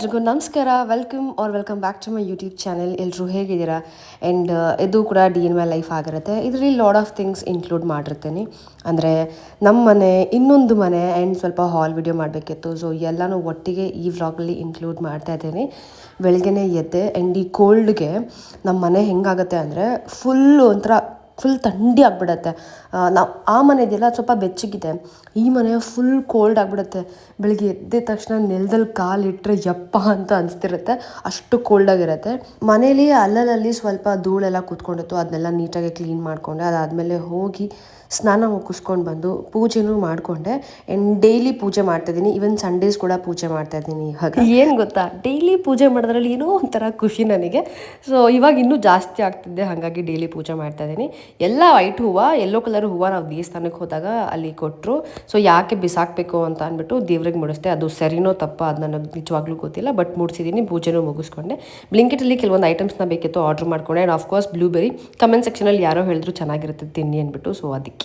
ಎಲ್ರಿಗೂ ನಮಸ್ಕಾರ. Welcome back to my YouTube channel. ಎಲ್ಲರೂ ಹೇಗಿದ್ದೀರಾ? ಆ್ಯಂಡ್ ಇದು ಕೂಡ DNY ಲೈಫ್ ಆಗಿರುತ್ತೆ. ಇದರಲ್ಲಿ ಲಾಡ್ ಆಫ್ ಥಿಂಗ್ಸ್ ಇನ್ಕ್ಲೂಡ್ ಮಾಡಿರ್ತೀನಿ. ಅಂದರೆ ನಮ್ಮ ಮನೆ, ಇನ್ನೊಂದು ಮನೆ ಆ್ಯಂಡ್ ಸ್ವಲ್ಪ ಹಾಲ್ ವಿಡಿಯೋ ಮಾಡಬೇಕಿತ್ತು. ಸೊ ಎಲ್ಲನೂ ಒಟ್ಟಿಗೆ ಈ ವ್ಲಾಗಲ್ಲಿ ಇನ್ಕ್ಲೂಡ್ ಮಾಡ್ತಾ ಇದ್ದೀನಿ. ಬೆಳಗ್ಗೆನೇ ಎದ್ದೆ ಆ್ಯಂಡ್ ಈ ಕೋಲ್ಡ್ಗೆ ನಮ್ಮ ಮನೆ ಹೆಂಗಾಗುತ್ತೆ ಅಂದರೆ ಫುಲ್ ಥಂಡಿ ಆಗಿಬಿಡತ್ತೆ. ನಾವು ಆ ಮನೆ ಇದೆಯಲ್ಲ ಸ್ವಲ್ಪ ಬೆಚ್ಚಗಿದೆ, ಈ ಮನೆ ಫುಲ್ ಕೋಲ್ಡ್ ಆಗಿಬಿಡುತ್ತೆ. ಬೆಳಿಗ್ಗೆ ಎದ್ದ ತಕ್ಷಣ ನೆಲದಲ್ಲಿ ಕಾಲಿಟ್ಟರೆ ಯಪ್ಪ ಅಂತ ಅನಿಸ್ತಿರುತ್ತೆ, ಅಷ್ಟು ಕೋಲ್ಡಾಗಿರುತ್ತೆ. ಮನೇಲಿ ಅಲ್ಲಲ್ಲಿ ಸ್ವಲ್ಪ ಧೂಳೆಲ್ಲ ಕೂತ್ಕೊಂಡಿತ್ತು, ಅದನ್ನೆಲ್ಲ ನೀಟಾಗಿ ಕ್ಲೀನ್ ಮಾಡಿಕೊಂಡೆ. ಅದಾದಮೇಲೆ ಹೋಗಿ ಸ್ನಾನ ಮುಗಿಸ್ಕೊಂಡು ಬಂದು ಪೂಜೆನೂ ಮಾಡಿಕೊಂಡೆ. ಆ್ಯಂಡ್ ಡೈಲಿ ಪೂಜೆ ಮಾಡ್ತಾಯಿದ್ದೀನಿ, ಈವನ್ ಸಂಡೇಸ್ ಕೂಡ ಪೂಜೆ ಮಾಡ್ತಾಯಿದ್ದೀನಿ. ಹಾಗೆ ಏನು ಗೊತ್ತಾ, ಡೈಲಿ ಪೂಜೆ ಮಾಡೋದ್ರಲ್ಲಿ ಏನೋ ಒಂಥರ ಖುಷಿ ನನಗೆ. ಸೊ ಇವಾಗ ಇನ್ನೂ ಜಾಸ್ತಿ ಆಗ್ತಿದ್ದೆ, ಹಾಗಾಗಿ ಡೈಲಿ ಪೂಜೆ ಮಾಡ್ತಾಯಿದ್ದೀನಿ. ಎಲ್ಲ ವೈಟ್ ಹೂವು, ಯೆಲ್ಲೋ ಕಲರ್ ಹೂವು ನಾವು ದೇವಸ್ಥಾನಕ್ಕೆ ಹೋದಾಗ ಅಲ್ಲಿ ಕೊಟ್ಟರು. ಸೊ ಯಾಕೆ ಬಿಸಾಕಬೇಕು ಅಂತ ಅಂದ್ಬಿಟ್ಟು ದೇವ್ರಿಗೆ ಮುಡಿಸ್ದೆ. ಅದು ಸರಿನೋ ತಪ್ಪ ಅದು ನನಗೆ ನಿಜವಾಗ್ಲೂ ಗೊತ್ತಿಲ್ಲ, ಬಟ್ ಮುಡಿಸಿದ್ದೀನಿ. ಪೂಜೆನೂ ಮುಗಿಸ್ಕೊಂಡೆ. ಬ್ಲಿಂಕಿಟಲ್ಲಿ ಕೆಲವೊಂದು ಐಟಮ್ಸ್ನ ಬೇಕಿತ್ತು, ಆರ್ಡ್ರ್ ಮಾಡ್ಕೊಂಡೆ. ಆ್ಯಂಡ್ ಆಫ್ಕೋರ್ಸ್ ಬ್ಲೂಬೆರಿ ಕಮೆಂಟ್ ಸೆಕ್ಷನಲ್ಲಿ ಯಾರೋ ಹೇಳಿದ್ರು ಚೆನ್ನಾಗಿರುತ್ತೆ ತಿನ್ನಿ ಅಂದ್ಬಿಟ್ಟು. ಸೊ ಅದಕ್ಕೆ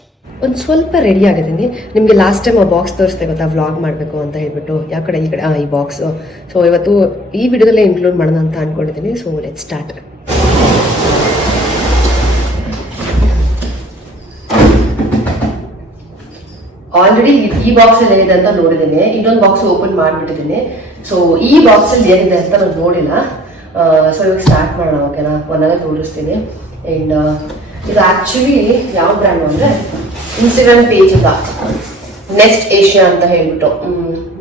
ಒಂದು ಸ್ವಲ್ಪ ರೆಡಿ ಆಗಿದ್ದೀನಿ. ನಿಮಗೆ ಲಾಸ್ಟ್ ಟೈಮ್ ಆ ಬಾಕ್ಸ್ ತೋರಿಸ್ದೆ ಗೊತ್ತಾ, ವ್ಲಾಗ್ ಮಾಡಬೇಕು ಅಂತ ಹೇಳ್ಬಿಟ್ಟು. ಯಾವ ಕಡೆ ಈ ಕಡೆ ಈ ಬಾಕ್ಸು. ಸೊ ಇವತ್ತು ಈ ವಿಡಿಯೋದಲ್ಲೇ ಇನ್ಕ್ಲೂಡ್ ಮಾಡೋಣ ಅಂತ ಅಂದ್ಕೊಂಡಿದ್ದೀನಿ. So let's start. ಆಲ್ರೆಡಿ ಈ ಬಾಕ್ಸಲ್ಲಿ ಏನಿದೆ ಅಂತ ನೋಡಿದ್ದೀನಿ, ಇನ್ನೊಂದು ಬಾಕ್ಸ್ ಓಪನ್ ಮಾಡಿಬಿಟ್ಟಿದ್ದೀನಿ. ಸೊ ಈ ಬಾಕ್ಸಲ್ಲಿ ಏನಿದೆ ಅಂತ ನಾನು ನೋಡಿಲ್ಲ. ಸೊ ಇವಾಗ ಸ್ಟಾರ್ಟ್ ಮಾಡೋಣ, ಓಕೆನಾ? ಒಂದೊಂದೇ ತೋರಿಸ್ತೀನಿ. ಆ್ಯಂಡ್ ಇದು ಆ್ಯಕ್ಚುಲಿ ಯಾವ ಬ್ರ್ಯಾಂಡ್ ಅಂದರೆ ಇನ್ಸ್ಟಾಗ್ರಾಮ್ ಪೇಜಿಂದ ನೆಕ್ಸ್ಟ್ ಏಷ್ಯಾ ಅಂತ ಹೇಳ್ಬಿಟ್ಟು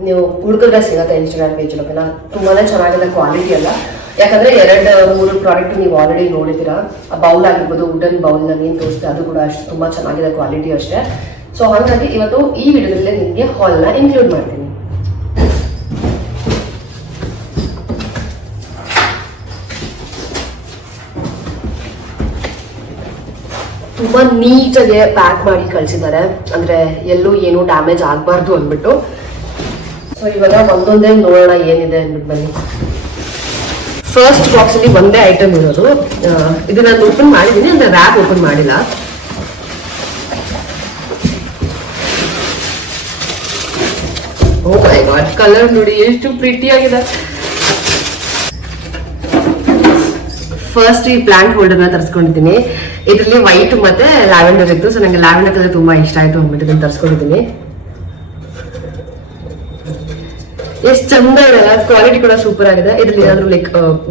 ನೀವು ಹುಡುಕಿದ್ರೆ ಸಿಗುತ್ತೆ ಇನ್ಸ್ಟಾಗ್ರಾಮ್ ಪೇಜ್. ಓಕೆನಾ? ತುಂಬಾ ಚೆನ್ನಾಗಿದೆ ಕ್ವಾಲಿಟಿ ಎಲ್ಲ. ಯಾಕಂದರೆ 2-3 ಪ್ರಾಡಕ್ಟ್ ನೀವು ಆಲ್ರೆಡಿ ನೋಡಿದ್ದೀರಾ. ಆ ಬೌಲ್ ಆಗಿರ್ಬೋದು, ವುಡನ್ ಬೌಲ್ ನಾನು ಏನು ತೋರಿಸ್ತೆ ಅದು ಕೂಡ ಅಷ್ಟು ತುಂಬ ಚೆನ್ನಾಗಿದೆ ಕ್ವಾಲಿಟಿ ಅಷ್ಟೇ. ಸೊ ಹಾಗಾಗಿ ಇವತ್ತು ಈ ವಿಡಿಯೋದಲ್ಲೇ ನಿಮಗೆ ಹಾಲ್ನ ಇನ್ಕ್ಲೂಡ್ ಮಾಡ್ತೀನಿ. ತುಂಬ ನೀಟಾಗಿ ಪ್ಯಾಕ್ ಮಾಡಿ ಕಳಿಸಿದ್ದಾರೆ, ಅಂದರೆ ಎಲ್ಲೂ ಏನೂ ಡ್ಯಾಮೇಜ್ ಆಗಬಾರ್ದು ಅಂದ್ಬಿಟ್ಟು. ಸೊ ಇವಾಗ ಒಂದೊಂದೇ ನೋಡೋಣ ಏನಿದೆ ಅಂದ್ಬಿಟ್ಟು ಬನ್ನಿ. ಫಸ್ಟ್ ಬಾಕ್ಸಲ್ಲಿ ಒಂದೇ ಐಟಮ್ ಇರೋದು. ಇದು ನಾನು ಓಪನ್ ಮಾಡಿದ್ದೀನಿ, ಅಂದರೆ ರ್ಯಾಪ್ ಓಪನ್ ಮಾಡಿಲ್ಲ. ಓ ಮೈ ಗಾಡ್, ಕಲರ್ ನೋಡಿ ಎಷ್ಟು ಪ್ರಿಟಿ ಆಗಿದೆ. ಫಸ್ಟ್ ಈ ಪ್ಲಾಂಟ್ ಹೋಲ್ಡರ್ನ ತರಿಸ್ಕೊಂಡಿದ್ದೀನಿ. ಇದರಲ್ಲಿ ವೈಟ್ ಮತ್ತೆ ಲ್ಯಾವೆಂಡರ್ ಇತ್ತು. ಸೊ ನನಗೆ ಲ್ಯಾವೆಂಡರ್ ಕಲರ್ ತುಂಬಾ ಇಷ್ಟ ಆಯ್ತು ಅಂದ್ಬಿಟ್ಟು ಇದನ್ನು ತರಿಸ್ಕೊಂಡಿದ್ದೀನಿ. ಎಷ್ಟು ಚಂದ ಇದೆ, ಕ್ವಾಲಿಟಿ ಕೂಡ ಸೂಪರ್ ಆಗಿದೆ. ಇದ್ರಲ್ಲಿ ಏನಾದ್ರು ಲೈಕ್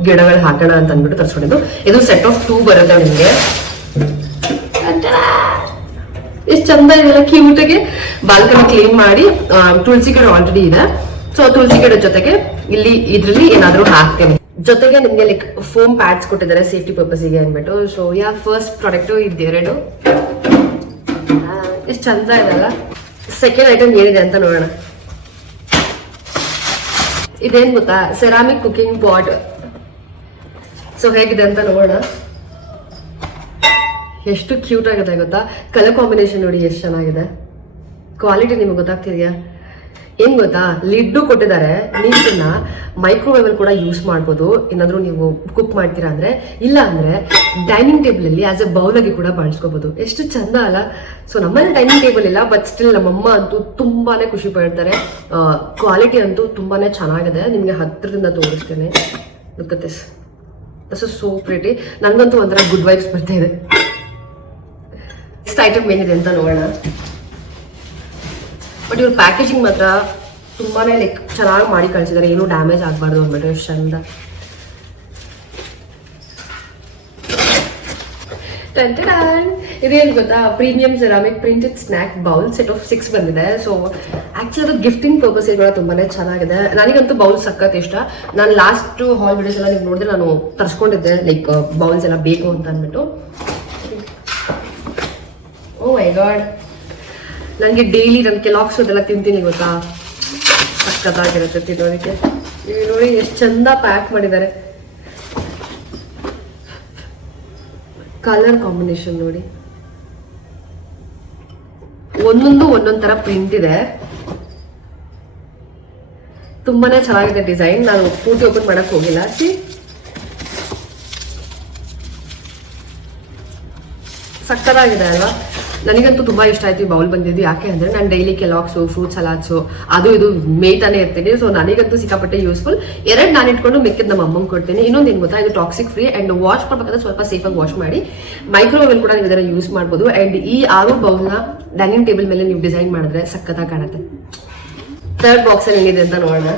ಗಿಡಗಳು ಹಾಕೋಣ ಅಂತ ಅಂದ್ಬಿಟ್ಟು ತರಿಸ್ಕೊಂಡಿದ್ದು. ಇದು ಸೆಟ್ ಆಫ್ 2 ಬರುತ್ತೆ ನಿಮಗೆ. ಎಷ್ಟು ಚಂದ ಇದೆಲ್ಲ, ಕ್ಯೂಟಾಗಿ ಬಾಲ್ಕನಿ ಕ್ಲೀನ್ ಮಾಡಿ. ತುಳಸಿ ಗಿಡ ಆಲ್ರೆಡಿ ಇದೆ. ಸೊ ತುಳಸಿ ಗಿಡ ಜೊತೆಗೆ ಇಲ್ಲಿ ಇದ್ರಲ್ಲಿ ಏನಾದ್ರು ಹಾಕ್ತೇನೆ. ಜೊತೆಗೆ ನಿಮಗೆ ಲೈಕ್ ಫೋಮ್ ಪ್ಯಾಡ್ಸ್ ಕೊಟ್ಟಿದ್ದಾರೆ ಸೇಫ್ಟಿ ಪರ್ಪಸ್ಗೆ ಅಂದ್ಬಿಟ್ಟು. ಸೊ ಫಸ್ಟ್ ಪ್ರಾಡಕ್ಟು ಇದೆರಡು. ಎಷ್ಟು ಚಂದ ಇದೆಲ್ಲ. ಸೆಕೆಂಡ್ ಐಟಮ್ ಏನಿದೆ ಅಂತ ನೋಡೋಣ. ಇದೇನು ಗೊತ್ತಾ, ಸೆರಾಮಿಕ್ ಕುಕಿಂಗ್ ಪಾಟ್. ಸೊ ಹೇಗಿದೆ ಅಂತ ನೋಡೋಣ. ಎಷ್ಟು ಕ್ಯೂಟ್ ಆಗಿದೆ ಗೊತ್ತಾ, ಕಲರ್ ಕಾಂಬಿನೇಷನ್ ನೋಡಿ ಎಷ್ಟು ಚೆನ್ನಾಗಿದೆ. ಕ್ವಾಲಿಟಿ ನಿಮಗೆ ಗೊತ್ತಾಗ್ತಿದೆಯಾ? ಏನ್ ಗೊತ್ತಾ, ಲಿಡ್ಡು ಕೊಟ್ಟಿದ್ದಾರೆ. ನೀವು ಇದನ್ನ ಮೈಕ್ರೋವೇವ್ ಅಲ್ಲಿ ಕೂಡ ಯೂಸ್ ಮಾಡ್ಬೋದು, ಏನಾದ್ರು ನೀವು ಕುಕ್ ಮಾಡ್ತೀರಾ ಅಂದ್ರೆ. ಇಲ್ಲ ಅಂದ್ರೆ ಡೈನಿಂಗ್ ಟೇಬಲ್ ಅಲ್ಲಿ ಆಸ್ ಎ ಬೌಲ್ ಆಗಿ ಕೂಡ ಬಳಸ್ಕೋಬಹುದು. ಎಷ್ಟು ಚಂದ ಅಲ್ಲ? ಸೊ ನಮ್ಮಲ್ಲಿ ಡೈನಿಂಗ್ ಟೇಬಲ್ ಇಲ್ಲ, ಬಟ್ ಸ್ಟಿಲ್ ನಮ್ಮಮ್ಮ ಅಂತೂ ತುಂಬಾನೇ ಖುಷಿ ಪಡ್ತಾರೆ. ಕ್ವಾಲಿಟಿ ಅಂತೂ ತುಂಬಾನೇ ಚೆನ್ನಾಗಿದೆ. ನಿಮ್ಗೆ ಹತ್ರದಿಂದ ತೋರಿಸ್ತೇನೆ. Look at this. This is so pretty. ನನಗಂತೂ ಒಂಥರ ಗುಡ್ ವೈಬ್ಸ್ ಬರ್ತಾ ಇದೆ. ನೆಕ್ಸ್ಟ್ ಐಟಮ್ ಏನಿದೆ ಅಂತ ನೋಡೋಣ. ಬಟ್ ಇವ್ರ ಪ್ಯಾಕೇಜಿಂಗ್ ಮಾತ್ರ ತುಂಬಾನೇ ಲೈಕ್ ಚೆನ್ನಾಗಿ ಮಾಡಿ ಕಳಿಸಿದ್ದಾರೆ, ಏನೂ ಡ್ಯಾಮೇಜ್ ಆಗಬಾರ್ದು ಅಂದ್ಬಿಟ್ಟು. ಎಷ್ಟು ಚಂದ. ಇದೇನು ಗೊತ್ತಾ, premium ceramic printed snack bowl set of 6 ಬಂದಿದೆ. ಸೊ ಆಕ್ಚುಲಿ ಅದು ಗಿಫ್ಟಿಂಗ್ ಪರ್ಪಸ್ ಕೂಡ ತುಂಬಾನೇ ಚೆನ್ನಾಗಿದೆ. ನನಗಂತೂ ಬೌಲ್ ಸಖತ್ ಇಷ್ಟ. ನಾನು ಲಾಸ್ಟ್ ಹಾಲ್ ವಿಡಿಯೋಸ್ ಎಲ್ಲ ನೀವು ನೋಡಿದ್ರೆ ನಾನು ತರಿಸ್ಕೊಂಡಿದ್ದೆ ಲೈಕ್ ಬೌಲ್ಸ್ ಎಲ್ಲ ಬೇಕು ಅಂತ ಅಂದ್ಬಿಟ್ಟು. ಓ ಮೈ ಗಾಡ್, ನನಗೆ ಡೈಲಿ ನನ್ನ ಕೆಲಾಕ್ಸ್ ಅದೆಲ್ಲ ತಿಂತೀನಿ ಗೊತ್ತಾ, ಸಖತ್ತಾಗಿರುತ್ತೆ ತಿನ್ನೋದಕ್ಕೆ. ಈಗ ನೋಡಿ ಎಷ್ಟು ಚಂದ ಪ್ಯಾಕ್ ಮಾಡಿದ್ದಾರೆ. ಕಲರ್ ಕಾಂಬಿನೇಷನ್ ನೋಡಿ, ಒಂದೊಂದು ತರ ಪ್ರಿಂಟ್ ಇದೆ. ತುಂಬಾನೇ ಚೆನ್ನಾಗಿದೆ ಡಿಸೈನ್. ನಾನು ಪೂರ್ತಿ ಓಪನ್ ಮಾಡಕ್ ಹೋಗಿಲ್ಲ. ಸಖತ್ತಾಗಿದೆ ಅಲ್ವಾ? ನನಗಂತೂ ತುಂಬ ಇಷ್ಟ ಆಯ್ತು ಈ ಬೌಲ್ ಬಂದಿದ್ದು. ಯಾಕೆ ಅಂದರೆ ನಾನು ಡೈಲಿ ಕೆಲಾಕ್ಸು ಫ್ರೂಟ್ ಸಲಾಡ್ಸು ಅದು ಇದು ಮೇಯ್ತಾನೆ ಇರ್ತೀನಿ. ಸೊ ನನಗಂತೂ ಸಿಕ್ಕಾಪಟ್ಟೆ ಯೂಸ್ಫುಲ್. 2 ನಾನು ಇಟ್ಕೊಂಡು ಮಿಕ್ಕಿದ ನಮ್ಮ ಅಮ್ಮಂಗೆ ಕೊಡ್ತೀನಿ. ಇನ್ನೊಂದು ಏನು ಗೊತ್ತಾ, ಇದು ಟಾಕ್ಸಿಕ್ ಫ್ರೀ ಆ್ಯಂಡ್ ವಾಶ್ ಮಾಡ್ಬೇಕಾದ್ರೆ ಸ್ವಲ್ಪ ಸೇಫಾಗಿ ವಾಶ್ ಮಾಡಿ. ಮೈಕ್ರೋವೇವ್ ಕೂಡ ನೀವು ಇದನ್ನು ಯೂಸ್ ಮಾಡ್ಬೋದು. ಆ್ಯಂಡ್ ಈ 6 ಬೌಲ್ನ ಡೈನಿಂಗ್ ಟೇಬಲ್ ಮೇಲೆ ನೀವು ಡಿಸೈನ್ ಮಾಡಿದ್ರೆ ಸಖತ್ತಾಗಿ ಕಾಣುತ್ತೆ. 3rd ಬಾಕ್ಸಲ್ಲಿ ಏನಿದೆ ಅಂತ ನೋಡೋಣ.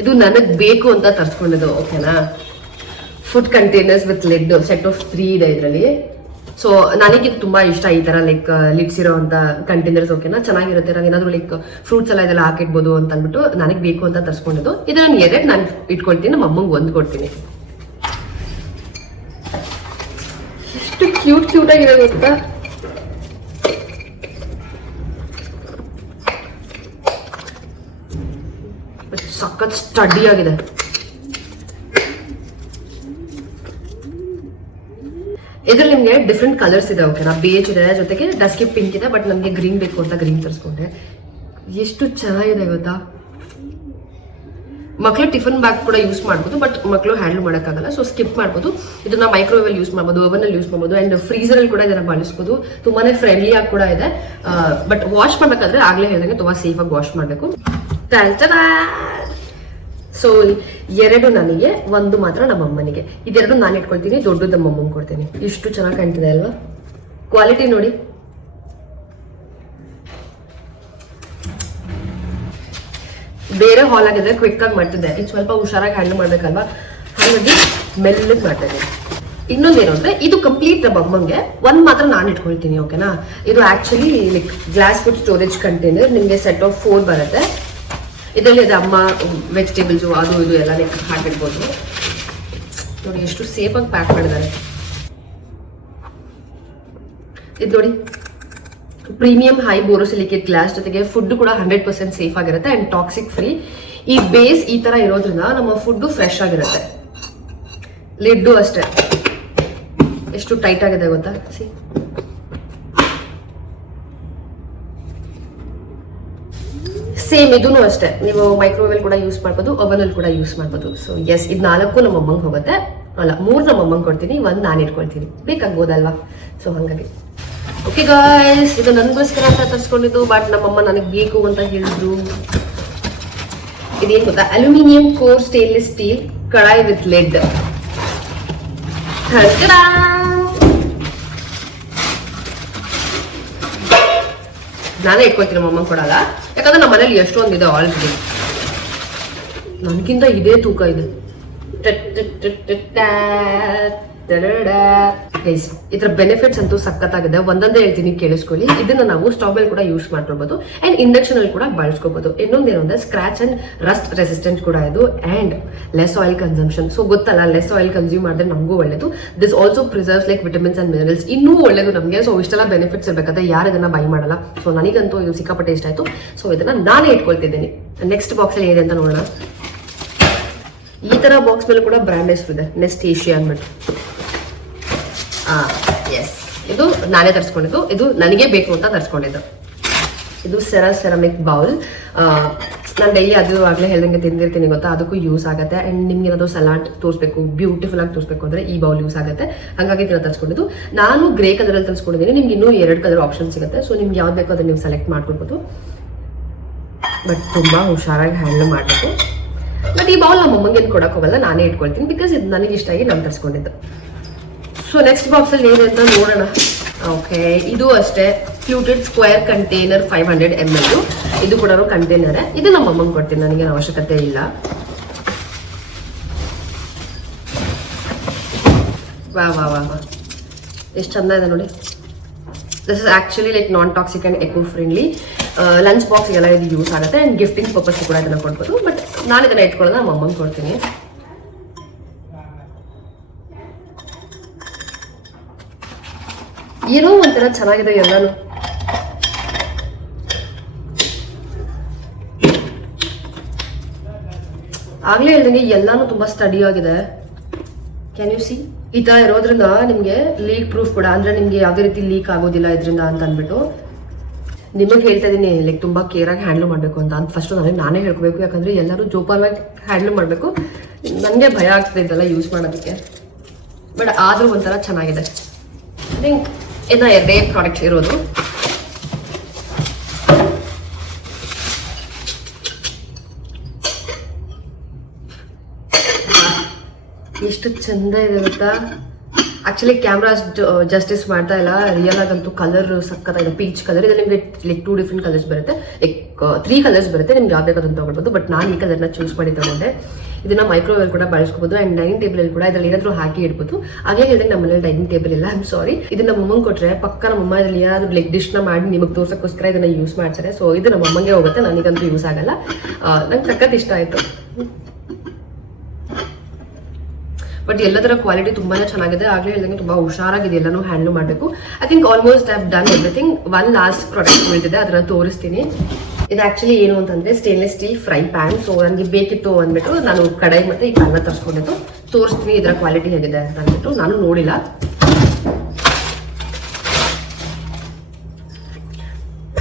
ಇದು ನನಗೆ ಬೇಕು ಅಂತ ತರಿಸ್ಕೊಂಡಿದ್ದು, ಓಕೆನಾ. Food containers with lid, set of 3 ಇದೆ ಇದರಲ್ಲಿ. ಸೊ ನನಗಿದು ತುಂಬಾ ಇಷ್ಟ, ಈ ತರ ಲೈಕ್ ಲಿಡ್ಸ್ ಇರೋ ಅಂತ ಕಂಟೈನರ್ಸ್, ಓಕೆನಾ. ಚೆನ್ನಾಗಿರುತ್ತೆ. ನಾನು ಏನಾದ್ರು ಲೈಕ್ ಫ್ರೂಟ್ಸ್ ಎಲ್ಲ ಇದೆಲ್ಲ ಹಾಕಿಡ್ಬೋದು ಅಂತ ಅಂದ್ಬಿಟ್ಟು ನನಗೆ ಬೇಕು ಅಂತ ತರಿಸ್ಕೊಂಡಿದ್ದು. ಇದು ನಾನು 2 ನಾನು ಇಟ್ಕೊಳ್ತೀನಿ, ನಮ್ಮ ಅಮ್ಮಂಗೆ 1 ಕೊಡ್ತೀನಿ. ಎಷ್ಟು ಕ್ಯೂಟ್ ಆಗಿದೆ ಗೊತ್ತಾ. ಸಖತ್ ಸ್ಟಡಿ ಆಗಿದೆ. ಇದ್ರಲ್ಲಿ ನಿಮ್ಗೆ ಡಿಫ್ರೆಂಟ್ ಕಲರ್ಸ್ ಇದೆ, ಓಕೆನಾ. ಬೇಜ್ ಇದೆ, ಜೊತೆಗೆ ಡಸ್ಕಿ ಪಿಂಕ್ ಇದೆ. ಬಟ್ ನಮ್ಗೆ ಗ್ರೀನ್ ಬೇಕು ಅಂತ ಗ್ರೀನ್ ತರಿಸ್ಕೊಂಡೆ. ಎಷ್ಟು ಚೆನ್ನಾಗಿದೆ ಗೊತ್ತಾ. ಮಕ್ಕಳು ಟಿಫನ್ ಬ್ಯಾಗ್ ಕೂಡ ಯೂಸ್ ಮಾಡ್ಬೋದು, ಬಟ್ ಮಕ್ಕಳು ಹ್ಯಾಂಡಲ್ ಮಾಡೋಕ್ಕಾಗಲ್ಲ, ಸೊ ಸ್ಕಿಪ್ ಮಾಡ್ಬೋದು. ಇದನ್ನ ಮೈಕ್ರೋವೇವ್ ಯೂಸ್ ಮಾಡ್ಬೋದು, ಓವನಲ್ಲಿ ಯೂಸ್ ಮಾಡ್ಬೋದು, ಆ್ಯಂಡ್ ಫ್ರೀಸರಲ್ಲಿ ಕೂಡ ಇದನ್ನ ಬಳಸ್ಬೋದು. ತುಂಬಾನೇ ಫ್ರೆಂಡ್ಲಿ ಆಗಿ ಕೂಡ ಇದೆ. ಬಟ್ ವಾಶ್ ಮಾಡ್ಬೇಕಾದ್ರೆ ಆಗ್ಲೇ ಹೇಳಿದಂಗೆ ತುಂಬಾ ಸೇಫಾಗಿ ವಾಶ್ ಮಾಡಬೇಕು. ಸೊ 2 ನನಗೆ, 1 ಮಾತ್ರ ನಮ್ಮ ಅಮ್ಮನಿಗೆ. ಇದೆರಡು ನಾನು ಇಟ್ಕೊಳ್ತೀನಿ, ದೊಡ್ಡದು ನಮ್ಮ ಅಮ್ಮಂಗೆ ಕೊಡ್ತೀನಿ. ಇಷ್ಟು ಚೆನ್ನಾಗಿ ಕಾಣ್ತಿದೆ ಅಲ್ವಾ. ಕ್ವಾಲಿಟಿ ನೋಡಿ. ಬೇರೆ ಹಾಲ್ ಆಗಿದ್ರೆ ಕ್ವಿಕ್ ಆಗಿ ಮಾಡ್ತಿದ್ದೆ, ಇದು ಸ್ವಲ್ಪ ಹುಷಾರಾಗಿ ಹ್ಯಾಂಡಲ್ ಮಾಡ್ಬೇಕಲ್ವಾ, ಹಾಗಾಗಿ ಮೆಲ್ಲಗೆ ಮಾಡ್ತಾ ಇದ್ದೀನಿ. ಇನ್ನೊಂದೇನು ಅಂದ್ರೆ ಇದು ಕಂಪ್ಲೀಟ್ ನಮ್ಮ ಅಮ್ಮಂಗೆ, 1 ಮಾತ್ರ ನಾನು ಇಟ್ಕೊಳ್ತೀನಿ, ಓಕೆನಾ. ಇದು actually like glass food storage container. ನಿಮಗೆ ಸೆಟ್ ಆಫ್ 4 ಬರುತ್ತೆ. ಇದರಲ್ಲಿ ಅದು ಅಮ್ಮ ವೆಜಿಟೇಬಲ್ಸು ಅದು ಇದು ಎಲ್ಲ ಹಾಕಿಡ್ಬೋದು. ನೋಡಿ ಎಷ್ಟು ಸೇಫಾಗಿ ಪ್ಯಾಕ್ ಮಾಡಿದ್ದಾರೆ. ಇದು ನೋಡಿ, ಪ್ರೀಮಿಯಂ ಹೈ ಬೋರೋಸಿಲಿಕೇಟ್ ಗ್ಲಾಸ್, ಜೊತೆಗೆ ಫುಡ್ ಕೂಡ 100% ಸೇಫ್ ಆಗಿರುತ್ತೆ ಆ್ಯಂಡ್ ಟಾಕ್ಸಿಕ್ ಫ್ರೀ. ಈ ಬೇಸ್ ಈ ಥರ ಇರೋದ್ರಿಂದ ನಮ್ಮ ಫುಡ್ಡು ಫ್ರೆಶ್ ಆಗಿರುತ್ತೆ. ಲಿಡ್ಡು ಅಷ್ಟೇ ಎಷ್ಟು ಟೈಟ್ ಆಗಿದೆ ಗೊತ್ತಾ. ಸಿ, ಸೇಮ್ ಇದೂ ಅಷ್ಟೇ. ನೀವು ಮೈಕ್ರೋವೇವ್ ಕೂಡ ಯೂಸ್ ಮಾಡ್ಬೋದು, ಓವನಲ್ಲಿ ಕೂಡ ಯೂಸ್ ಮಾಡ್ಬೋದು. ಸೊ ಎಸ್, ಇದು 4 ನಮ್ಮ ಅಮ್ಮಂಗೆ ಹೋಗುತ್ತೆ. ಅಲ್ಲ, 3 ನಮ್ಮ ಅಮ್ಮಂಗೆ ಕೊಡ್ತೀನಿ, 1 ನಾನು ಇಟ್ಕೊಳ್ತೀನಿ. ಬೇಕಾಗ್ಬೋದಲ್ವಾ. ಸೊ ಹಾಗಾಗಿ ಓಕೆ ಗಾಯ್ಸ್, ಇದು ನನಗೋಸ್ಕರ ಅಂತ ತರಿಸ್ಕೊಂಡಿದ್ದು. ಬಟ್ ನಮ್ಮಮ್ಮ ನನಗೆ ಬೇಕು ಅಂತ ಹೇಳಿದ್ರು. ಇದೇನು ಗೊತ್ತಾ, ಅಲ್ಯೂಮಿನಿಯಂ ಕೋರ್ ಸ್ಟೇನ್ಲೆಸ್ ಸ್ಟೀಲ್ ಕಡಾಯಿ ವಿತ್ ಲೆಡ್. ನಾನೇ ಇಟ್ಕೊಳ್ತೀನಿ, ನಮ್ಮ ಅಮ್ಮ ಕೊಡಲ್ಲ. ಯಾಕಂದ್ರೆ ನಮ್ಮ ಮನೇಲಿ ಎಷ್ಟೊಂದಿದೆ ಆಲ್ರೆಡಿ. ನನಗಿಂತ ಇದೇ ತೂಕ ಇದೆ. ಇದರ ಬೆನಿಫಿಟ್ಸ್ ಅಂತೂ ಸಖತ್ತಾಗಿದೆ. ಒಂದೊಂದೇ ಹೇಳ್ತೀನಿ, ಕೇಳಿಸ್ಕೊಳ್ಳಿ. ಇದನ್ನ ನಾವು ಸ್ಟವ್ ಅಲ್ಲಿ ಕೂಡ ಯೂಸ್ ಮಾಡ್ಕೊಳ್ಬಹುದು ಅಂಡ್ ಇಂಡಕ್ಷನ್ ಅಲ್ಲಿ ಕೂಡ ಬಳಸ್ಕೋಬಹುದು. ಇನ್ನೊಂದೇನು ಅಂದ್ರೆ ಸ್ಕ್ರಾಚ್ ಅಂಡ್ ರಸ್ಟ್ ರೆಸಿಸ್ಟೆಂಟ್ ಕೂಡ ಇದು and less oil consumption. So ಗೊತ್ತಲ್ಲ, ಲೆಸ್ ಆಯಿಲ್ ಕನ್ಸ್ಯೂಮ್ ಮಾಡಿದ್ರೆ ನಮಗೂ ಒಳ್ಳೇದು. This also preserves like vitamins and minerals. ಇನ್ನೂ ಒಳ್ಳೇದು ನಮಗೆ. ಸೊ ಇಷ್ಟೆಲ್ಲ ಬೆನಿಫಿಟ್ಸ್ ಇರ್ಬೇಕಾದ್ರೆ ಯಾರು ಇದನ್ನ ಬೈ ಮಾಡಲ್ಲ. ಸೊ ನನಗಂತೂ ಇದು ಸಿಕ್ಕಾಪಟ್ಟೆ ಇಷ್ಟ ಆಯ್ತು. ಸೊ ಇದನ್ನ ನಾನೇ ಇಟ್ಕೊಳ್ತಿದ್ದೀನಿ. ನೆಕ್ಸ್ಟ್ ಬಾಕ್ಸ್ ಅಲ್ಲಿ ಏನಿದೆ ಅಂತ ನೋಡೋಣ. ಈ ತರ ಬಾಕ್ಸ್ ಮೇಲೆ ಕೂಡ ಬ್ರ್ಯಾಂಡ್ ಹೆಸರು ಇದೆ, ನೆಸ್ಟ್ ಏಷಿಯಾ ಅಂದ್ಬಿಟ್ಟು. ಎಸ್, ಇದು ನಾನೇ ತರಿಸ್ಕೊಂಡಿದ್ದು. ಇದು ನನಗೆ ಬೇಕು ಅಂತ ತರಿಸ್ಕೊಂಡಿದ್ದು. ಇದು ಸೆರಾಮಿಕ್ ಬೌಲ್. ನಾನು ಡೈಲಿ ಅದು ಆಗಲೇ ಹೇಳ್ದಂಗೆ ತಿಂದಿರ್ತೀನಿ ಗೊತ್ತಾ, ಅದಕ್ಕೂ ಯೂಸ್ ಆಗುತ್ತೆ. ಆ್ಯಂಡ್ ನಿಮ್ಗೆ ಏನಾದರೂ ಸಲಾಡ್ ತೋರಿಸ್ಬೇಕು, ಬ್ಯೂಟಿಫುಲ್ ಆಗಿ ತೋರಿಸ್ಬೇಕು ಅಂದರೆ ಈ ಬೌಲ್ ಯೂಸ್ ಆಗುತ್ತೆ. ಹಾಗಾಗಿ ಇದನ್ನ ತರಿಸ್ಕೊಂಡಿದ್ದು. ನಾನು ಗ್ರೇ ಕಲರಲ್ಲಿ ತರಿಸ್ಕೊಂಡಿದ್ದೀನಿ. ನಿಮ್ಗೆ ಇನ್ನೂ 2 ಕಲರ್ ಆಪ್ಷನ್ ಸಿಗುತ್ತೆ. ಸೊ ನಿಮ್ಗೆ ಯಾವ್ದು ಬೇಕೋ ಅದನ್ನು ನೀವು ಸೆಲೆಕ್ಟ್ ಮಾಡ್ಕೊಳ್ಬೋದು. ಬಟ್ ತುಂಬ ಹುಷಾರಾಗಿ ಹ್ಯಾಂಡಲ್ ಮಾಡಬೇಕು. ಬಟ್ ಈ ಬೌಲ್ ನಮ್ಮ ಅಮ್ಮಂಗೇನು ಕೊಡಕ್ಕೆ ಹೋಗಲ್ಲ, ನಾನೇ ಇಟ್ಕೊಳ್ತೀನಿ. ಬಿಕಾಸ್ ಇದು ನನಗೆ ಇಷ್ಟ ಆಗಿ ನಾನು ತರಿಸ್ಕೊಂಡಿದ್ದು. ಸೊ ನೆಕ್ಸ್ಟ್ ಬಾಕ್ಸಲ್ಲಿ ಏನಿದೆ ಅಂತ ನೋಡೋಣ. ಓಕೆ, ಇದು ಅಷ್ಟೇ ಫ್ಲೂಟೆಡ್ ಸ್ಕ್ವೇರ್ ಕಂಟೈನರ್ 500 ml. ಇದು ಕೂಡ ಕಂಟೈನರೇ. ಇದು ನಮ್ಮ ಅಮ್ಮಂಗೆ ಕೊಡ್ತೀನಿ, ನನಗೇನು ಅವಶ್ಯಕತೆ ಇಲ್ಲ. ವಾ ವಾ ವಾ ವಾ, ಎಷ್ಟು ಚಂದ ಇದೆ ನೋಡಿ. This is actually like non toxic and eco friendly. Lunch ಬಾಕ್ಸ್ಗೆಲ್ಲ ಇದು ಯೂಸ್ ಆಗುತ್ತೆ ಆ್ಯಂಡ್ ಗಿಫ್ಟಿಂಗ್ ಪರ್ಪಸ್ ಕೂಡ ಇದನ್ನು ಕೊಡ್ಬೋದು. ಬಟ್ ನಾನು ಇದನ್ನು ಇಟ್ಕೊಳ್ಳೋದು ನಮ್ಮ ಅಮ್ಮಂಗೆ ಕೊಡ್ತೀನಿ. ಏನೋ ಒಂಥರ ಚೆನ್ನಾಗಿದೆ ಎಲ್ಲಾನು. ಆಗ್ಲೇ ಹೇಳಿದಂಗೆ ಎಲ್ಲಾನು ತುಂಬಾ ಸ್ಟಡಿ ಆಗಿದೆ. Can U C? ಈ ತರ ಇರೋದ್ರಿಂದ ನಿಮ್ಗೆ ಲೀಕ್ ಪ್ರೂಫ್ ಕೂಡ, ಅಂದ್ರೆ ನಿಮ್ಗೆ ಯಾವುದೇ ರೀತಿ ಲೀಕ್ ಆಗೋದಿಲ್ಲ ಇದರಿಂದ ಅಂತ ಅಂದ್ಬಿಟ್ಟು ನಿಮಗೆ ಹೇಳ್ತಾ ಇದೀನಿ. ಲೈಕ್ ತುಂಬಾ ಕೇರ್ ಆಗಿ ಹ್ಯಾಂಡಲ್ ಮಾಡಬೇಕು ಅಂತ ಫಸ್ಟ್ ನಾನೇ ಹೇಳ್ಕೋಬೇಕು. ಯಾಕಂದ್ರೆ ಎಲ್ಲರೂ ಜೋಪಾನವಾಗಿ ಹ್ಯಾಂಡಲ್ ಮಾಡಬೇಕು. ನನಗೆ ಭಯ ಆಗ್ತದೆ ಇದೆಲ್ಲ ಯೂಸ್ ಮಾಡೋದಕ್ಕೆ. ಬಟ್ ಆದ್ರೂ ಒಂಥರ ಚೆನ್ನಾಗಿದೆ. ಐ ಥಿಂಕ್ ಇನ್ನು ಎರಡೇ ಪ್ರಾಡಕ್ಟ್ಸ್ ಇರೋದು. ಎಷ್ಟು ಚಂದ ಇದೆ ಗೊತ್ತಾ. ಆಕ್ಚುಲಿ ಕ್ಯಾಮ್ರಾ ಜಸ್ಟಿಸ್ ಮಾಡ್ತಾ ಇಲ್ಲ, ರಿಯಲ್ ಆಗಂತೂ ಕಲರ್ ಸಕ್ಕತ್ತಾಗಿದೆ. ಪೀಚ್ ಕಲರ್ ಇದೆ. ನಿಮಗೆ ಲೈಕ್ 2 ಡಿಫ್ರೆಂಟ್ ಕಲರ್ಸ್ ಬರುತ್ತೆ, ಲೈಕ್ 3 ಕಲರ್ಸ್ ಬರುತ್ತೆ. ನಿಮ್ಗೆ ಯಾವ್ದು ಬೇಕು ಅದನ್ನು ತಗೊಳ್ಬೋದು. ಬಟ್ ನಾನು ಈ ಕಲರ್ನ ಚೂಸ್ ಮಾಡಿ ತಗೊಂಡೆ. ಇದನ್ನ ಮೈಕ್ರೋವೇವ್ ಕೂಡ ಬಳಸ್ಕೋಬಹುದು ಅಂಡ್ ಡೈನಿಂಗ್ ಟೇಬಲ್ ಅಲ್ಲಿ ಕೂಡ ಇದ್ರಲ್ಲಿ ಏನಾದ್ರು ಹಾಕಿ ಇಡ್ಬೋದು. ಹಾಗೆ ಹೇಳಿದ್ರೆ ನಮ್ಮಲ್ಲಿ ಡೈನಿಂಗ್ ಟೇಬಲ್ ಇಲ್ಲ, ಐ ಆಮ್ ಸಾರಿ. ಇದನ್ನ ನಮ್ಮಮ್ಮಂಗೆ ಕೊಟ್ರೆ ಪಕ್ಕ ನಮ್ಮಮ್ಮ ಇದ್ರಲ್ಲಿ ಏನಾದ್ರು ಲೈಕ್ ಡಿಶ್ ನ ಮಾಡಿ ನಿಮಗೆ ತೋರ್ಸಕ್ಕೋಸ್ಕರ ಇದನ್ನ ಯೂಸ್ ಮಾಡ್ತಾರೆ. ಸೊ ಇದು ನಮ್ಮಮ್ಮಂಗೆ ಹೋಗುತ್ತೆ, ನನಗಂತೂ ಯೂಸ್ ಆಗಲ್ಲ. ನಂಗೆ ಸಖತ್ ಇಷ್ಟ ಆಯ್ತು. ಬಟ್ ಎಲ್ಲದರ ಕ್ವಾಲಿಟಿ ತುಂಬಾನೇ ಚೆನ್ನಾಗಿದೆ. ಆಗಲೇ ಹೇಳಿದಂಗೆ ತುಂಬಾ ಹುಷಾರಾಗಿದೆ, ಎಲ್ಲನೂ ಹ್ಯಾಂಡಲ್ ಮಾಡಬೇಕು. I think almost I have done everything. One last product ಉಳಿದಿದೆ, ಅದನ್ನ ತೋರಿಸ್ತೀನಿ. ಇದು ಆಕ್ಚುಲಿ ಏನು ಅಂತಂದ್ರೆ stainless steel fry PAN. So ನನಗೆ ಬೇಕಿತ್ತು ಅಂದ್ಬಿಟ್ಟು ನಾನು ಕಡಾಯಿ ಮತ್ತೆ ಈ ಪ್ಯಾನ್ನ ತರಿಸ್ಕೊಂಡಿದ್ದು. ತೋರಿಸ್ತೀನಿ ಇದರ ಕ್ವಾಲಿಟಿ ಹೇಗಿದೆ ಅಂತ ಅಂದ್ಬಿಟ್ಟು. ನಾನು ನೋಡಿಲ್ಲ.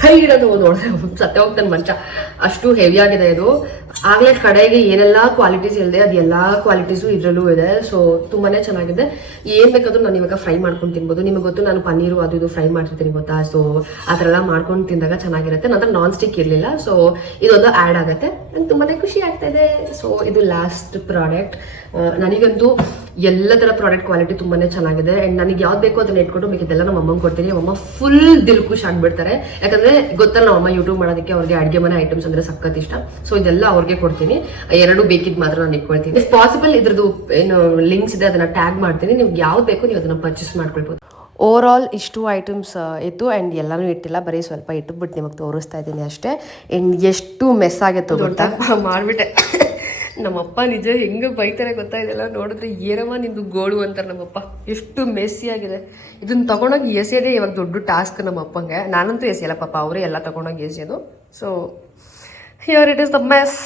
ಕೈ ಇಡೋದು ನೋಡಿದ್ರೆ ಸತ್ಯ ಹೋಗ್ತಾನೆ ಮಂಚ, ಅಷ್ಟು ಹೆವಿ ಆಗಿದೆ ಇದು. ಆಗ್ಲೇ ಕಡೆಗೆ ಏನೆಲ್ಲ ಕ್ವಾಲಿಟೀಸ್ ಇಲ್ಲದೆ ಅದು ಎಲ್ಲ ಕ್ವಾಲಿಟೀಸು ಇದರಲ್ಲೂ ಇದೆ. ಸೊ ತುಂಬಾನೇ ಚೆನ್ನಾಗಿದೆ. ಏನ್ ಬೇಕಾದ್ರೂ ನಾನು ಇವಾಗ ಫ್ರೈ ಮಾಡ್ಕೊಂಡು ತಿನ್ಬೋದು. ನಿಮಗೆ ಗೊತ್ತು ನಾನು ಪನ್ನೀರು ಅದು ಇದು ಫ್ರೈ ಮಾಡ್ತಿರ್ತೀನಿ ಗೊತ್ತಾ. ಸೊ ಆ ಥರ ಎಲ್ಲ ಮಾಡ್ಕೊಂಡು ತಿಂದಾಗ ಚೆನ್ನಾಗಿರುತ್ತೆ. ನಂತರ ನಾನ್ ಸ್ಟಿಕ್ ಇರಲಿಲ್ಲ, ಸೊ ಇದೊಂದು ಆ್ಯಡ್ ಆಗುತ್ತೆ. ನಂಗೆ ತುಂಬಾನೇ ಖುಷಿ ಆಗ್ತಾ ಇದೆ. ಸೊ ಇದು ಲಾಸ್ಟ್ ಪ್ರಾಡಕ್ಟ್. ನನಗಂತೂ ಎಲ್ಲ ಥರ ಪ್ರಾಡಕ್ಟ್ ಕ್ವಾಲಿಟಿ ತುಂಬಾನೇ ಚೆನ್ನಾಗಿದೆ. ಆ್ಯಂಡ್ ನನಗೆ ಯಾವ್ದು ಬೇಕೋ ಅದನ್ನ ಇಟ್ಕೊಂಡು ಬೇಕಿದ್ದೆಲ್ಲ ನಮ್ಮ ಅಮ್ಮಂಗೆ ಕೊಡ್ತೀನಿ. ಅಮ್ಮ ಫುಲ್ ದಿಲ್ ಖುಷಿ ಆಗ್ಬಿಡ್ತಾರೆ. ಯಾಕಂದ್ರೆ ಗೊತ್ತಲ್ಲ ನಮ್ಮ ಅಮ್ಮ ಯೂಟ್ಯೂಬ್ ಮಾಡೋದಕ್ಕೆ ಅವ್ರಿಗೆ ಅಡುಗೆ ಮನೆ ಐಟಮ್ಸ್ ಅಂದ್ರೆ ಸಖತ್ ಇಷ್ಟ. ಸೊ ಇದೆಲ್ಲ ಅವ್ರಿಗೆ ಕೊಡ್ತೀನಿ. ಎರಡು ಬೇಕಿದ್ ಮಾತ್ರ ನಾನು ಇಟ್ಕೊಳ್ತೀನಿ. ಇಫ್ ಪಾಸಿಬಲ್ ಇದ್ರದ್ದು ಏನು ಲಿಂಕ್ಸ್ ಇದೆ ಅದನ್ನ ಟ್ಯಾಗ್ ಮಾಡ್ತೀನಿ. ನಿಮ್ಗೆ ಯಾವ್ದು ಬೇಕೋ ನೀವು ಅದನ್ನ ಪರ್ಚೇಸ್ ಮಾಡ್ಕೊಳ್ಬೋದು. ಓವರ್ ಆಲ್ ಇಷ್ಟು ಐಟಮ್ಸ್ ಇತ್ತು ಆ್ಯಂಡ್ ಎಲ್ಲನೂ ಇಟ್ಟಿಲ್ಲ, ಬರೀ ಸ್ವಲ್ಪ ಇಟ್ಟು ಬಿಟ್ಟು ನಿಮಗೆ ತೋರಿಸ್ತಾ ಇದ್ದೀನಿ ಅಷ್ಟೇ. ಆ್ಯಂಡ್ ಎಷ್ಟು ಮೆಸ್ ಆಗಿತ್ತು ಗೊತ್ತಾ, ಮಾಡಿಬಿಟ್ಟೆ. ನಮ್ಮಪ್ಪ ನಿಜ ಹೆಂಗೆ ಬೈತಾರೆ ಗೊತ್ತಾ. ಇದೆಲ್ಲ ನೋಡಿದ್ರೆ ಏನಮ್ಮ ನಿಂದು ಗೋಳು ಅಂತಾರೆ ನಮ್ಮಪ್ಪ. ಎಷ್ಟು ಮೆಸ್ಸಿ ಆಗಿದೆ. ಇದನ್ನ ತೊಗೊಂಡೋಗಿ ಎಸೆಯೋದೇ ಇವಾಗ ದೊಡ್ಡ ಟಾಸ್ಕ್ ನಮ್ಮ ಅಪ್ಪಂಗೆ. ನಾನಂತೂ ಎಸೆಯಲ್ಲ ಪಾಪ, ಅವರೇ ಎಲ್ಲ ತೊಗೊಂಡೋಗಿ ಎಸೆಯೋದು. So here it is the mess.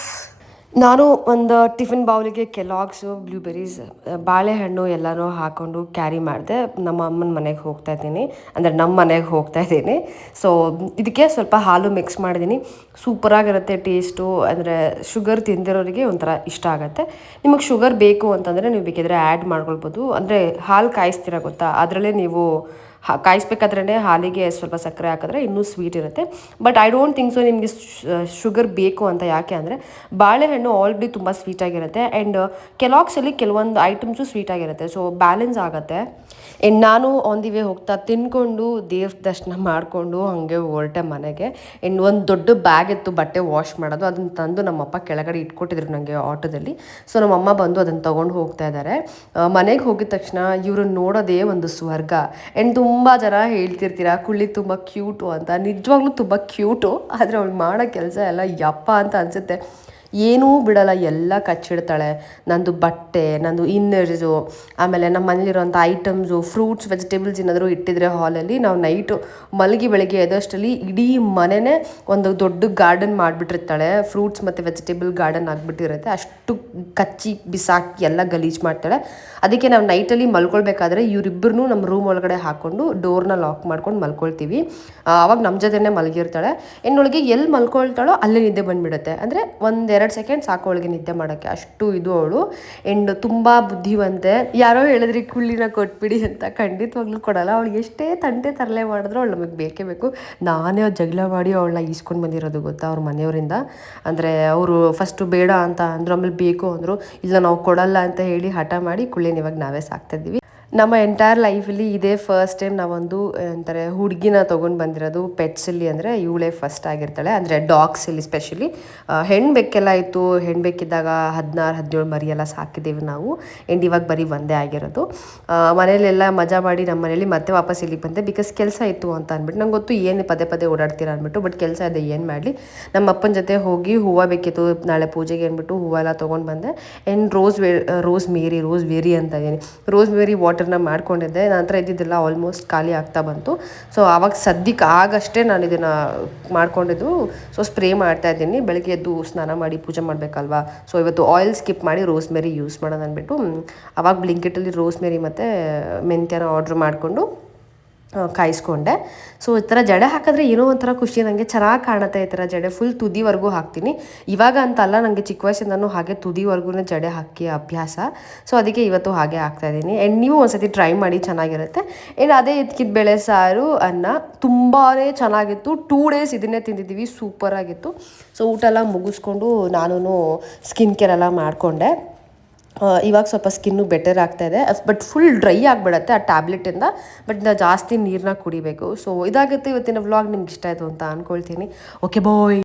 ನಾನು ಒಂದು ಟಿಫಿನ್ ಬೌಲಿಗೆ ಕೆಲಾಗ್ಸು, ಬ್ಲೂಬೆರೀಸ್, ಬಾಳೆಹಣ್ಣು ಎಲ್ಲನೂ ಹಾಕ್ಕೊಂಡು ಕ್ಯಾರಿ ಮಾಡಿದೆ. ನಮ್ಮ ಅಮ್ಮನ ಮನೆಗೆ ಹೋಗ್ತಾ ಇದ್ದೀನಿ, ಅಂದರೆ ನಮ್ಮ ಮನೆಗೆ ಹೋಗ್ತಾ ಇದ್ದೀನಿ. ಸೊ ಇದಕ್ಕೆ ಸ್ವಲ್ಪ ಹಾಲು ಮಿಕ್ಸ್ ಮಾಡಿದ್ದೀನಿ. ಸೂಪರಾಗಿರುತ್ತೆ ಟೇಸ್ಟು. ಅಂದರೆ ಶುಗರ್ ತಿಂದಿರೋರಿಗೆ ಒಂಥರ ಇಷ್ಟ ಆಗುತ್ತೆ. ನಿಮಗೆ ಶುಗರ್ ಬೇಕು ಅಂತಂದರೆ ನೀವು ಬೇಕಿದ್ರೆ ಆ್ಯಡ್ ಮಾಡ್ಕೊಳ್ಬೋದು. ಅಂದರೆ ಹಾಲು ಕಾಯಿಸ್ತೀರ ಗೊತ್ತಾ, ಅದರಲ್ಲೇ ನೀವು ಕಾಯಿಸ್ಬೇಕಾದ್ರೇ ಹಾಲಿಗೆ ಸ್ವಲ್ಪ ಸಕ್ಕರೆ ಹಾಕಿದ್ರೆ ಇನ್ನೂ ಸ್ವೀಟ್ ಇರುತ್ತೆ. But I don't think so ನಿಮಗೆ ಶುಗರ್ ಬೇಕು ಅಂತ. ಯಾಕೆ ಅಂದರೆ ಬಾಳೆಹಣ್ಣು ಆಲ್ರೆಡಿ ತುಂಬ ಸ್ವೀಟಾಗಿರುತ್ತೆ ಆ್ಯಂಡ್ ಕೆಲಾಗ್ಸಲ್ಲಿ ಕೆಲವೊಂದು ಐಟಮ್ಸು ಸ್ವೀಟಾಗಿರುತ್ತೆ. ಸೊ ಬ್ಯಾಲೆನ್ಸ್ ಆಗುತ್ತೆ. ಆ್ಯಂಡ್ ನಾನು ಆನ್ ದಿ ವೇ ಹೋಗ್ತಾ ತಿನ್ಕೊಂಡು ದೇವ್ರ ದರ್ಶನ ಮಾಡಿಕೊಂಡು ಹಾಗೆ ಹೊರಟೆ ಮನೆಗೆ. ಆ್ಯಂಡ್ ಒಂದು ದೊಡ್ಡ ಬ್ಯಾಗ್ ಇತ್ತು ಬಟ್ಟೆ ವಾಶ್ ಮಾಡೋದು, ಅದನ್ನು ತಂದು ನಮ್ಮಪ್ಪ ಕೆಳಗಡೆ ಇಟ್ಕೊಟ್ಟಿದ್ರು ನನಗೆ ಆಟೋದಲ್ಲಿ. ಸೊ ನಮ್ಮಮ್ಮ ಬಂದು ಅದನ್ನು ತೊಗೊಂಡು ಹೋಗ್ತಾ ಇದ್ದಾರೆ. ಮನೆಗೆ ಹೋಗಿದ ತಕ್ಷಣ ಇವ್ರನ್ನ ನೋಡೋದೇ ಒಂದು ಸ್ವರ್ಗ. ಆ್ಯಂಡ್ ತುಂಬ ಜನ ಹೇಳ್ತಿರ್ತೀರ ಕುಳ್ಳಿ ತುಂಬ ಕ್ಯೂಟು ಅಂತ. ನಿಜವಾಗ್ಲೂ ತುಂಬ ಕ್ಯೂಟು, ಆದರೆ ಅವಳು ಮಾಡೋ ಕೆಲಸ ಎಲ್ಲ ಯಪ್ಪ ಅಂತ ಅನಿಸುತ್ತೆ. ಏನೂ ಬಿಡಲ್ಲ, ಎಲ್ಲ ಕಚ್ಚಿಡ್ತಾಳೆ. ನಂದು ಬಟ್ಟೆ, ನಂದು ಇನ್ನರ್ಸು, ಆಮೇಲೆ ನಮ್ಮ ಮನೇಲಿರೋಂಥ ಐಟಮ್ಸು, ಫ್ರೂಟ್ಸ್, ವೆಜಿಟೇಬಲ್ಸ್ ಏನಾದರೂ ಇಟ್ಟಿದ್ರೆ ಹಾಲಲ್ಲಿ, ನಾವು ನೈಟು ಮಲಗಿ ಬೆಳಗ್ಗೆ ಎದಷ್ಟರಲ್ಲಿ ಇಡೀ ಮನೆಯೇ ಒಂದು ದೊಡ್ಡ ಗಾರ್ಡನ್ ಮಾಡಿಬಿಟ್ಟಿರ್ತಾಳೆ. ಫ್ರೂಟ್ಸ್ ಮತ್ತು ವೆಜಿಟೇಬಲ್ ಗಾರ್ಡನ್ ಆಗಿಬಿಟ್ಟಿರುತ್ತೆ. ಅಷ್ಟು ಕಚ್ಚಿ ಬಿಸಾಕಿ ಎಲ್ಲ ಗಲೀಜು ಮಾಡ್ತಾಳೆ. ಅದಕ್ಕೆ ನಾವು ನೈಟಲ್ಲಿ ಮಲ್ಕೊಳ್ಬೇಕಾದ್ರೆ ಇವರಿಬ್ಬರೂ ನಮ್ಮ ರೂಮ್ ಒಳಗಡೆ ಹಾಕ್ಕೊಂಡು ಡೋರ್ನ ಲಾಕ್ ಮಾಡ್ಕೊಂಡು ಮಲ್ಕೊಳ್ತೀವಿ. ಆವಾಗ ನಮ್ಮ ಜೊತೆನೇ ಮಲಗಿರ್ತಾಳೆ. ಇನ್ನೊಳಗೆ ಎಲ್ಲಿ ಮಲ್ಕೊಳ್ತಾಳೋ ಅಲ್ಲೇ ನಿದ್ದೆ ಬಂದುಬಿಡುತ್ತೆ. ಅಂದರೆ 1-2 ಸೆಕೆಂಡ್ ಸಾಕು ಅವಳಿಗೆ ನಿದ್ದೆ ಮಾಡೋಕ್ಕೆ, ಅಷ್ಟು ಇದು ಅವಳು. ಆ್ಯಂಡ್ ತುಂಬ ಬುದ್ಧಿವಂತೆ. ಯಾರೋ ಹೇಳಿದ್ರಿ ಕುಳ್ಳಿನ ಕೊಟ್ಬಿಡಿ ಅಂತ, ಖಂಡಿತವಾಗ್ಲೂ ಕೊಡಲ್ಲ. ಅವಳಿಗೆ ಎಷ್ಟೇ ತಂಟೆ ತರಲೆ ಮಾಡಿದ್ರು ಅವಳು ನಮಗೆ ಬೇಕೇ ಬೇಕು. ನಾನೇ ಜಗಳ ಮಾಡಿ ಅವಳನ್ನ ಈಸ್ಕೊಂಡು ಬಂದಿರೋದು ಗೊತ್ತಾ ಅವ್ರ ಮನೆಯವರಿಂದ. ಅಂದರೆ ಅವರು ಫಸ್ಟು ಬೇಡ ಅಂತ ಅಂದರು, ಆಮೇಲೆ ಬೇಕು ಅಂದರು. ಇಲ್ಲ ನಾವು ಕೊಡಲ್ಲ ಅಂತ ಹೇಳಿ ಹಠ ಮಾಡಿ ಕುಳ್ಳಿನ ಇವಾಗ ನಾವೇ ಸಾಕ್ತಾಯಿದ್ದೀವಿ. ನಮ್ಮ ಎಂಟೈರ್ ಲೈಫಲ್ಲಿ ಇದೇ ಫಸ್ಟ್ ಟೈಮ್ ನಾವೊಂದು ಅಂತಾರೆ ಹುಡುಗಿನ ತೊಗೊಂಡು ಬಂದಿರೋದು ಪೆಟ್ಸಲ್ಲಿ. ಅಂದರೆ ಇವಳೇ ಫಸ್ಟ್ ಆಗಿರ್ತಾಳೆ, ಅಂದರೆ ಡಾಗ್ಸಲ್ಲಿ ಸ್ಪೆಷಲಿ. ಹೆಣ್ಣು ಬೆಕ್ಕೆಲ್ಲ ಇತ್ತು. ಹೆಣ್ಣು ಬೆಕ್ಕಿದ್ದಾಗ 16-17 ಮರಿಯೆಲ್ಲ ಸಾಕಿದ್ದೀವಿ ನಾವು. ಆ್ಯಂಡ್ ಇವಾಗ ಬರೀ ಒಂದೇ ಆಗಿರೋದು. ಮನೇಲೆಲ್ಲ ಮಜಾ ಮಾಡಿ ನಮ್ಮ ಮನೇಲಿ ಮತ್ತೆ ವಾಪಸ್ ಇಲ್ಲಿಗೆ ಬಂದೆ. ಬಿಕಾಸ್ ಕೆಲಸ ಇತ್ತು ಅಂತ ಅಂದ್ಬಿಟ್ಟು. ನಂಗೆ ಗೊತ್ತು ಏನು ಪದೇ ಪದೇ ಓಡಾಡ್ತೀರಾ ಅಂದ್ಬಿಟ್ಟು. ಬಟ್ ಕೆಲಸ ಇದೆ, ಏನು ಮಾಡಲಿ. ನಮ್ಮ ಅಪ್ಪನ ಜೊತೆ ಹೋಗಿ ಹೂವು ಬೇಕಿತ್ತು ನಾಳೆ ಪೂಜೆಗೆ ಅಂದ್ಬಿಟ್ಟು ಹೂವೆಲ್ಲ ತೊಗೊಂಡು ಬಂದೆ. ಆ್ಯಂಡ್ ರೋಸ್ ಮೇರಿ ಅಂತ ಇದ್ದೀನಿ. ರೋಸ್ ಮೇರಿ ವಾಟರ್ನ ಮಾಡ್ಕೊಂಡಿದ್ದೆ. ನಂತರ ಇದ್ದಿದ್ದೆಲ್ಲ ಆಲ್ಮೋಸ್ಟ್ ಖಾಲಿ ಆಗ್ತಾ ಬಂತು. ಸೊ ಆವಾಗ ಸದ್ಯಕ್ಕೆ ಆಗಷ್ಟೇ ನಾನು ಇದನ್ನು ಮಾಡ್ಕೊಂಡಿದ್ದು. ಸೊ ಸ್ಪ್ರೇ ಮಾಡ್ತಾ ಇದ್ದೀನಿ. ಬೆಳಗ್ಗೆ ಎದ್ದು ಸ್ನಾನ ಮಾಡಿ ಪೂಜೆ ಮಾಡಬೇಕಲ್ವಾ. ಸೊ ಇವತ್ತು ಆಯಿಲ್ ಸ್ಕಿಪ್ ಮಾಡಿ ರೋಸ್ ಮೇರಿ ಯೂಸ್ ಮಾಡೋದು ಅಂದ್ಬಿಟ್ಟು ಆವಾಗ ಬ್ಲಿಂಕಿಟಲ್ಲಿ ರೋಸ್ ಮೇರಿ ಮತ್ತು ಮೆಂತ್ಯನ ಆರ್ಡ್ರ್ ಮಾಡಿಕೊಂಡು ಕಾಯಿಸ್ಕೊಂಡೆ. ಸೊ ಈ ಥರ ಜಡೆ ಹಾಕಿದ್ರೆ ಏನೋ ಒಂಥರ ಖುಷಿ, ನನಗೆ ಚೆನ್ನಾಗಿ ಕಾಣುತ್ತೆ ಈ ಥರ ಜಡೆ. ಫುಲ್ ತುದಿವರೆಗೂ ಹಾಕ್ತೀನಿ. ಇವಾಗ ಅಂತ ಅಲ್ಲ, ನನಗೆ ಚಿಕ್ಕ ವಯಸ್ಸಿಂದನೂ ಹಾಗೆ ತುದಿವರೆಗೂ ಜಡೆ ಹಾಕಿ ಅಭ್ಯಾಸ. ಸೊ ಅದಕ್ಕೆ ಇವತ್ತು ಹಾಗೆ ಹಾಕ್ತಾಯಿದ್ದೀನಿ. ಆ್ಯಂಡ್ ನೀವು ಒಂದ್ಸತಿ ಟ್ರೈ ಮಾಡಿ, ಚೆನ್ನಾಗಿರುತ್ತೆ. ಇನ್ನು ಅದೇ ಎತ್ಕಿದ ಬೇಳೆ ಸಾರು, ಅನ್ನ ತುಂಬಾ ಚೆನ್ನಾಗಿತ್ತು. 2 ಡೇಸ್ ಇದನ್ನೇ ತಿಂದಿದ್ದೀವಿ, ಸೂಪರಾಗಿತ್ತು. ಸೊ ಊಟ ಎಲ್ಲ ಮುಗಿಸ್ಕೊಂಡು ನಾನು ಸ್ಕಿನ್ ಕೇರ್ ಎಲ್ಲ ಮಾಡಿಕೊಂಡೆ. ಇವಾಗ ಸ್ವಲ್ಪ ಸ್ಕಿನ್ನು ಬೆಟರ್ ಆಗ್ತಾಯಿದೆ, ಬಟ್ ಫುಲ್ ಡ್ರೈ ಆಗಿಬಿಡತ್ತೆ ಆ ಟ್ಯಾಬ್ಲೆಟಿಂದ. ಬಟ್ ಜಾಸ್ತಿ ನೀರನ್ನ ಕುಡಿಬೇಕು. ಸೊ ಇದಾಗುತ್ತೆ ಇವತ್ತಿನ ವ್ಲಾಗ್. ನಿಮ್ಗೆ ಇಷ್ಟ ಆಯಿತು ಅಂತ ಅಂದ್ಕೊಳ್ತೀನಿ. ಓಕೆ ಬಾಯ್.